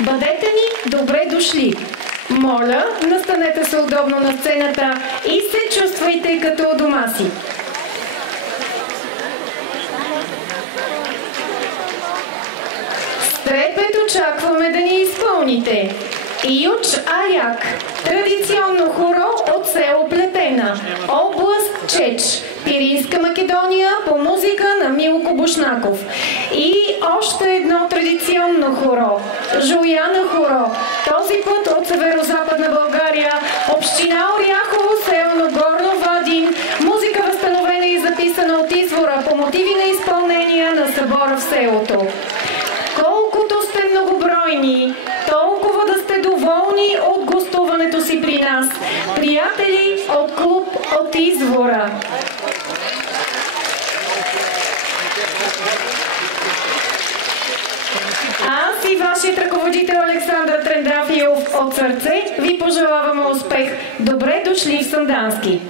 Бъдете ни добре дошли! Моля, настанете се удобно на сцената и се чувствайте като у дома си. С трепет очакваме да ни изпълните Ючь Аряк, традиционно хоро от село Плетена, област Чеч, Пиринска Македония по музика на Милко Бушнаков. И още едно традиционно хоро, Жуяна хоро, този път от северо-западна България, община Оряхово, село Горно Вадин, музика възстановена и записана от извора по мотиви на изпълнение на събора в селото. Колкото сте многобройни, толкова да сте доволни от гостуването си при нас, приятели от клуб от извора. Аз и вашият ръководител Александър Трендафилов от сърце ви пожелаваме успех. Добре дошли в Сандански!